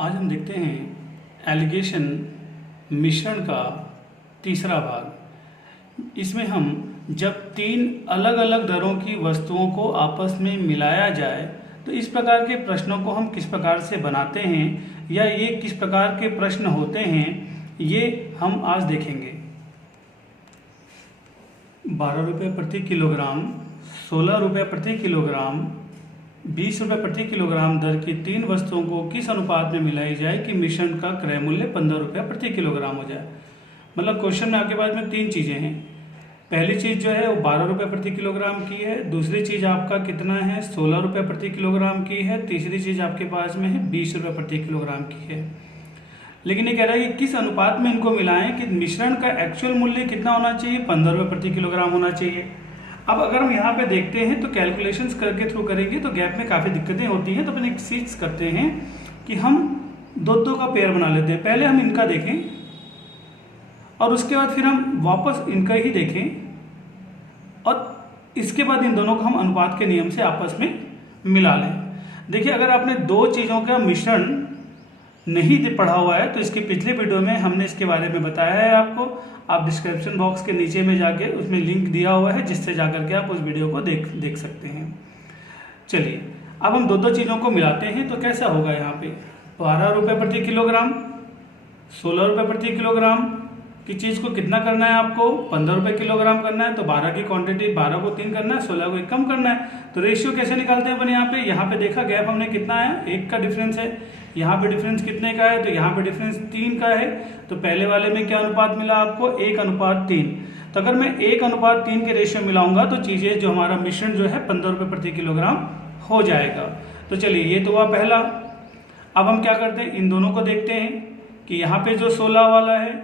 आज हम देखते हैं एलिगेशन मिश्रण का तीसरा भाग। इसमें हम जब तीन अलग अलग दरों की वस्तुओं को आपस में मिलाया जाए तो इस प्रकार के प्रश्नों को हम किस प्रकार से बनाते हैं या ये किस प्रकार के प्रश्न होते हैं, ये हम आज देखेंगे। 12 रुपये प्रति किलोग्राम, 16 रुपये प्रति किलोग्राम, 20 रुपये प्रति किलोग्राम दर की तीन वस्तुओं को किस अनुपात में मिलाई जाए कि मिश्रण का क्रय मूल्य 15 रुपये प्रति किलोग्राम हो जाए। मतलब क्वेश्चन में आपके पास में तीन चीज़ें हैं। पहली चीज़ जो है वो 12 रुपये प्रति किलोग्राम की है, दूसरी चीज़ आपका कितना है 16 रुपये प्रति किलोग्राम की है, तीसरी चीज़ आपके पास में है 20 रुपये प्रति किलोग्राम की है। लेकिन ये कह रहा है कि किस अनुपात में इनको मिलाएं कि मिश्रण का एक्चुअल मूल्य कितना होना चाहिए, 15 रुपये प्रति किलोग्राम होना चाहिए। अब अगर हम यहाँ पे देखते हैं तो कैलकुलेशंस करके थ्रू करेंगे तो गैप में काफ़ी दिक्कतें होती हैं। तो अपन एक चीज करते हैं कि हम दो का पेयर बना लेते हैं। पहले हम इनका देखें और उसके बाद फिर हम वापस इनका ही देखें और इसके बाद इन दोनों को हम अनुपात के नियम से आपस में मिला लें। देखिए, अगर आपने दो चीज़ों का मिश्रण नहीं पढ़ा हुआ है तो इसके पिछले वीडियो में हमने इसके बारे में बताया है आपको। आप डिस्क्रिप्शन बॉक्स के नीचे में जाके उसमें लिंक दिया हुआ है जिससे जाकर के आप उस वीडियो को देख सकते हैं। चलिए, अब हम दो चीज़ों को मिलाते हैं तो कैसा होगा। यहाँ पे 12 रुपये प्रति किलोग्राम, 16 रुपये प्रति किलोग्राम की चीज़ को कितना करना है आपको, 15 रुपये किलोग्राम करना है। तो 12 की क्वांटिटी 12 को 3 करना है, 16 को 1 कम करना है। तो रेशियो कैसे निकालते हैं अपन। यहाँ पे देखा गैप हमने कितना है, 1 का डिफरेंस है। यहाँ पे डिफरेंस कितने का है, तो यहाँ पे डिफरेंस 3 का है। तो पहले वाले में क्या अनुपात मिला आपको, 1:3। तो अगर मैं 1:3 के रेशियो मिलाऊंगा तो चीजें जो हमारा मिश्रण जो है 15 रुपये प्रति किलोग्राम हो जाएगा। तो चलिए, ये तो हुआ पहला। अब हम क्या करते हैं, इन दोनों को देखते हैं कि यहाँ पे जो 16 वाला है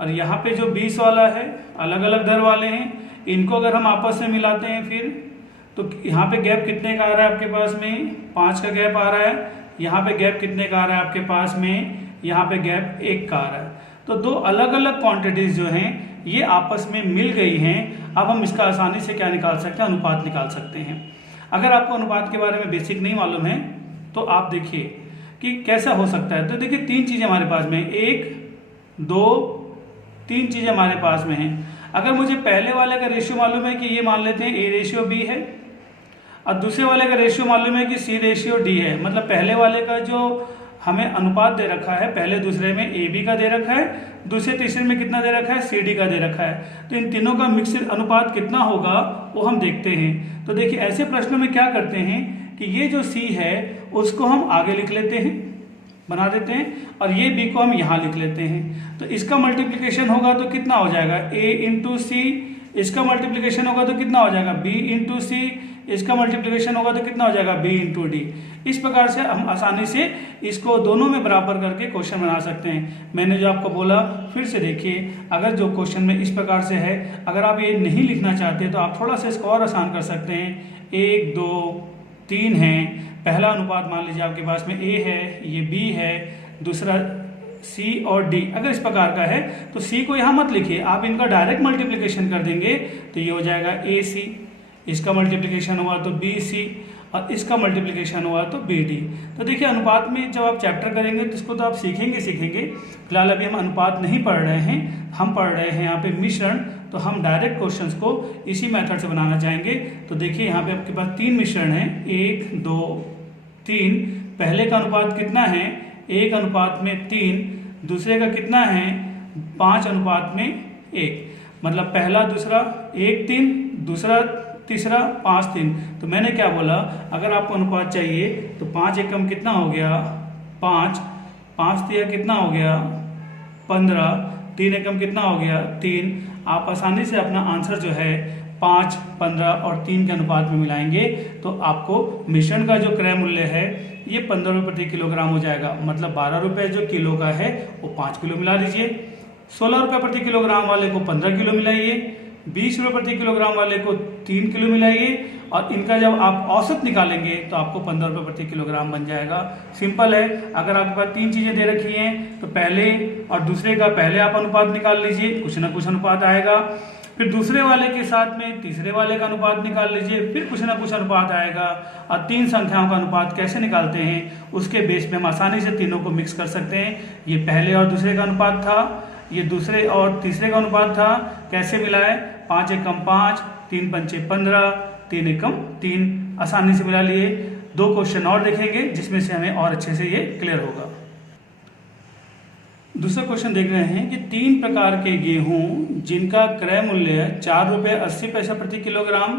और यहाँ पे जो 20 वाला है, अलग अलग दर वाले हैं। इनको अगर हम आपस में मिलाते हैं फिर तो यहाँ पे गैप कितने का आ रहा है आपके पास में, 5 का गैप आ रहा है। यहाँ पे गैप कितने का आ रहा है आपके पास में, यहाँ पे गैप 1 का आ रहा है। तो दो अलग अलग क्वांटिटीज जो हैं ये आपस में मिल गई हैं। अब हम इसका आसानी से क्या निकाल सकते हैं, अनुपात निकाल सकते हैं। अगर आपको अनुपात के बारे में बेसिक नहीं मालूम है तो आप देखिए कि कैसा हो सकता है। तो देखिए, तीन चीज़ें हमारे पास में, 1 2 3 चीज़ें हमारे पास में हैं। अगर मुझे पहले वाले का रेशियो मालूम है कि ये मान लेते हैं A/B है और दूसरे वाले का रेशियो मालूम है कि C/D है। मतलब पहले वाले का जो हमें अनुपात दे रखा है, पहले दूसरे में AB का दे रखा है, दूसरे तीसरे में कितना दे रखा है, CD का दे रखा है। तो इन तीनों का मिक्स अनुपात कितना होगा वो हम देखते हैं। तो देखिए, ऐसे प्रश्नों में क्या करते हैं कि ये जो C है उसको हम आगे लिख लेते हैं, बना देते हैं, और ये B को हम यहाँ लिख लेते हैं। तो इसका मल्टीप्लिकेशन होगा तो कितना हो जाएगा, A/C। इसका मल्टीप्लिकेशन होगा तो कितना हो जाएगा, B/C। इसका मल्टीप्लिकेशन होगा तो कितना हो जाएगा, B/D। इस प्रकार से हम आसानी से इसको दोनों में बराबर करके क्वेश्चन बना सकते हैं। मैंने जो आपको बोला फिर से देखिए, अगर जो क्वेश्चन में इस प्रकार से है, अगर आप ये नहीं लिखना चाहते तो आप थोड़ा सा इसको और आसान कर सकते हैं। 1 2 3 है, पहला अनुपात मान लीजिए आपके पास में A है, ये B है, दूसरा C और D। अगर इस प्रकार का है तो C को यहाँ मत लिखिए, आप इनका डायरेक्ट मल्टीप्लिकेशन कर देंगे तो ये हो जाएगा AC। इसका मल्टीप्लिकेशन हुआ तो BC और इसका मल्टीप्लिकेशन हुआ तो BD। तो देखिए, अनुपात में जब आप चैप्टर करेंगे तो इसको तो आप सीखेंगे। फिलहाल अभी हम अनुपात नहीं पढ़ रहे हैं, हम पढ़ रहे हैं यहाँ पे मिश्रण। तो हम डायरेक्ट क्वेश्चंस को इसी मेथड से बनाना चाहेंगे। तो देखिए, यहाँ पे आपके पास 3 मिश्रण है, 1 2 3। पहले का अनुपात कितना है, 1:3। दूसरे का कितना है, 5:1। मतलब पहला दूसरा 1:3, दूसरा तीसरा 5:3। तो मैंने क्या बोला, अगर आपको अनुपात चाहिए तो 5 एकम कितना हो गया, 5 5 तिया कितना हो गया, 15 3 एकम कितना हो गया, 3। आप आसानी से अपना आंसर जो है 5 15 और 3 के अनुपात में मिलाएंगे तो आपको मिश्रण का जो क्रय मूल्य है ये 15 रुपये प्रति किलोग्राम हो जाएगा। मतलब 12 रुपये जो किलो का है वो 5 किलो मिला दीजिए, 16 रुपये प्रति किलोग्राम वाले को 15 किलो मिलाइए, 20 रुपये प्रति किलोग्राम वाले को 3 किलो मिलाइए, और इनका जब आप औसत निकालेंगे तो आपको 15 रुपये प्रति किलोग्राम बन जाएगा। सिंपल है। अगर आपके पास 3 चीज़ें दे रखी हैं तो पहले और दूसरे का पहले आप अनुपात निकाल लीजिए, कुछ ना कुछ अनुपात आएगा। फिर दूसरे वाले के साथ में तीसरे वाले का अनुपात निकाल लीजिए, फिर कुछ ना कुछ अनुपात आएगा। और तीन संख्याओं का अनुपात कैसे निकालते हैं उसके बेस पे हम आसानी से तीनों को मिक्स कर सकते हैं। ये पहले और दूसरे का अनुपात था, ये दूसरे और तीसरे का अनुपात था। कैसे मिलाए? 5 एकम 5, 3 पंचे 15, 3 एकम 3, आसानी से मिला लिए। 2 क्वेश्चन और देखेंगे जिसमें से हमें और अच्छे से ये क्लियर होगा। दूसरा क्वेश्चन देख रहे हैं कि 3 प्रकार के गेहूं जिनका क्रय मूल्य 4 रुपये 80 पैसा प्रति किलोग्राम,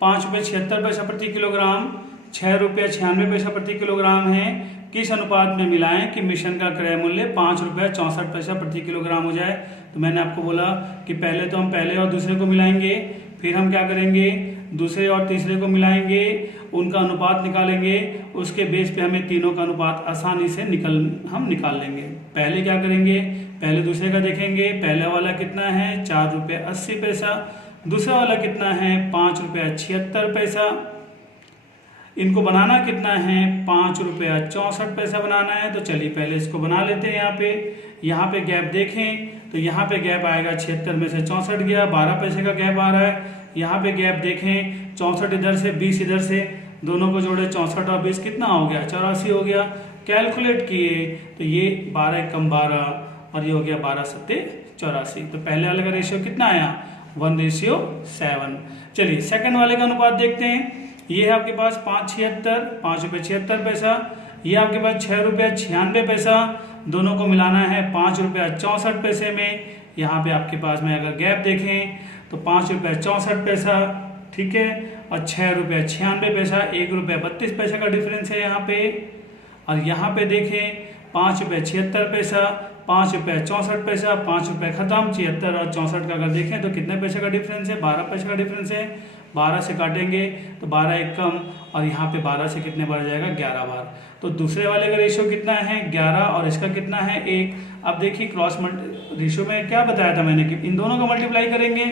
5 रुपये 76 पैसा प्रति किलोग्राम, 6 रुपये 96 पैसा प्रति किलोग्राम है, किस अनुपात में मिलाएं कि मिश्रण का क्रय मूल्य 5 रुपये 64 पैसा प्रति किलोग्राम हो जाए। तो मैंने आपको बोला कि पहले तो हम पहले और दूसरे को मिलाएंगे, फिर हम क्या करेंगे, दूसरे और तीसरे को मिलाएंगे, उनका अनुपात निकालेंगे, उसके बेस पे हमें तीनों का अनुपात आसानी से हम निकाल लेंगे। पहले क्या करेंगे, पहले दूसरे का देखेंगे। पहले वाला कितना है 4 रुपये 80 पैसा, दूसरा वाला कितना है 5 रुपये 76 पैसा। इनको बनाना कितना है 5 रुपये 64 पैसा बनाना है। तो चलिए पहले इसको बना लेते हैं। यहाँ पे गैप देखें तो यहाँ पे गैप आएगा 76 में से 64 गया, 12 पैसे का गैप आ रहा है। यहाँ पे गैप देखें 64 इधर से 20 इधर से, दोनों को जोड़े 64 और 20 कितना हो गया 84 हो गया। कैलकुलेट किए तो ये 12 एकम 12 और ये हो गया 12 सत्ते 84। तो पहले वाले का रेशियो कितना आया 1:7। चलिए सेकंड वाले का अनुपात देखते हैं। ये है आपके पास 5 रुपये 76 पैसा, ये आपके पास 6 रुपये 96 पैसा, दोनों को मिलाना है 5 रुपये 64 पैसे में। यहाँ पे आपके पास में अगर गैप देखें तो 5 रुपये 64 पैसा, ठीक है, और 6 रुपये 96 पैसा, 1 रुपये 32 पैसे का डिफरेंस है यहाँ पे। और यहाँ पे देखें 5 रुपये 76 पैसा, 5 रुपये 64 पैसा, 5 रुपये खत्म, 76 और 64 का अगर देखें तो कितने पैसे का डिफरेंस है 12 पैसे का डिफरेंस है। 12 से काटेंगे तो 12 एकम, और यहाँ पे 12 से कितने बार जाएगा 11 बार। तो दूसरे वाले का रेशियो कितना है 11 और इसका कितना है 1। अब देखिए क्रॉस रेशियो में क्या बताया था मैंने कि इन दोनों का मल्टीप्लाई करेंगे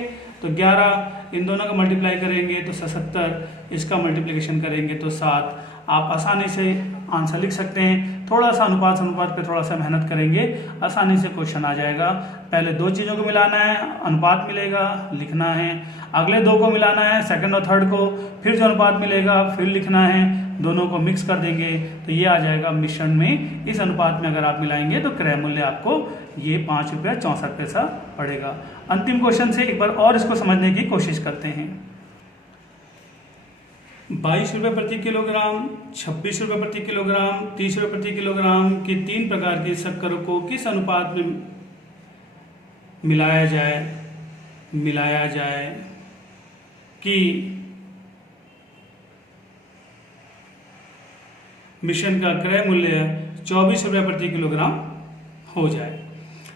तो 11, इन दोनों का मल्टीप्लाई करेंगे तो 77, इसका मल्टीप्लिकेशन करेंगे तो 7। आप आसानी से आंसर लिख सकते हैं। थोड़ा सा अनुपात पे थोड़ा सा मेहनत करेंगे आसानी से क्वेश्चन आ जाएगा। पहले 2 चीज़ों को मिलाना है, अनुपात मिलेगा, लिखना है। अगले 2 को मिलाना है, सेकंड और थर्ड को, फिर जो अनुपात मिलेगा फिर लिखना है। दोनों को मिक्स कर देंगे तो ये आ जाएगा मिश्रण में। इस अनुपात में अगर आप मिलाएंगे तो क्रय मूल्य आपको ये 5 रुपये 64 पैसा पड़ेगा। अंतिम क्वेश्चन से एक बार और इसको समझने की कोशिश करते हैं। 22 रुपये प्रति किलोग्राम, 26 रुपये प्रति किलोग्राम, 30 रुपये प्रति किलोग्राम की 3 प्रकार की शक्कर को किस अनुपात में मिलाया जाए कि मिश्रण का क्रय मूल्य 24 रुपये प्रति किलोग्राम हो जाए।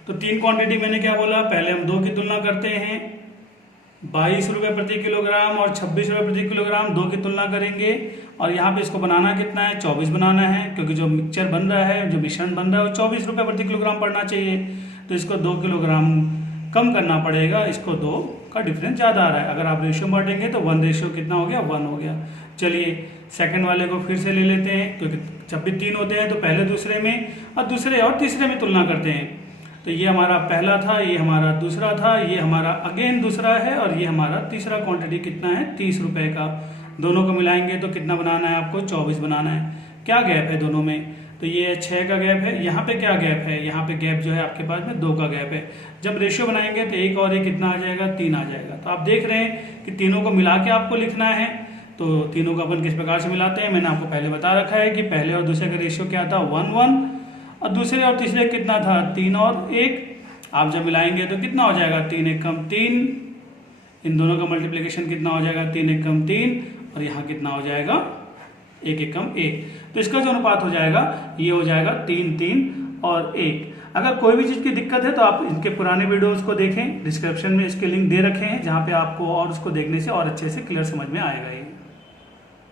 तो 3 क्वांटिटी मैंने क्या बोला, पहले हम 2 की तुलना करते हैं, 22 रुपये प्रति किलोग्राम और 26 रुपये प्रति किलोग्राम, 2 की तुलना करेंगे। और यहाँ पे इसको बनाना कितना है 24 बनाना है, क्योंकि जो मिक्सचर बन रहा है, जो मिश्रण बन रहा है वो 24 रुपये प्रति किलोग्राम पड़ना चाहिए। तो इसको 2 किलोग्राम कम करना पड़ेगा, इसको 2 का डिफरेंस ज़्यादा आ रहा है। अगर आप रेशियो बांटेंगे तो 1 रेशियो कितना हो गया 1 हो गया। चलिए सेकंड वाले को फिर से ले लेते हैं, क्योंकि जब भी 3 होते हैं तो पहले दूसरे में और दूसरे और तीसरे में तुलना करते हैं। तो ये हमारा पहला था, ये हमारा दूसरा था, ये हमारा अगेन दूसरा है और ये हमारा तीसरा क्वांटिटी कितना है 30 रुपये का। दोनों को मिलाएंगे तो कितना बनाना है आपको 24 बनाना है। क्या गैप है दोनों में, तो ये 6 का गैप है। यहाँ पे क्या गैप है, यहाँ पे गैप जो है आपके पास में 2 का गैप है। जब रेशियो बनाएंगे तो 1 और 1 कितना आ जाएगा 3 आ जाएगा। तो आप देख रहे हैं कि तीनों को मिला के आपको लिखना है। तो तीनों को अपन किस प्रकार से मिलाते हैं, मैंने आपको पहले बता रखा है कि पहले और दूसरे का रेशियो क्या था 1 1 और दूसरे और तीसरे कितना था 3 और 1। आप जब मिलाएंगे तो कितना हो जाएगा 3 एकम 3, इन दोनों का मल्टीप्लिकेशन कितना हो जाएगा 3 एकम 3 और यहाँ कितना हो जाएगा 1 एकम 1। तो इसका जो अनुपात हो जाएगा ये हो जाएगा 3 3 और 1। अगर कोई भी चीज़ की दिक्कत है तो आप इनके पुराने वीडियोस को देखें, डिस्क्रिप्शन में इसके लिंक दे रखे हैं, जहाँ पे आपको और उसको देखने से और अच्छे से क्लियर समझ में आएगा ये।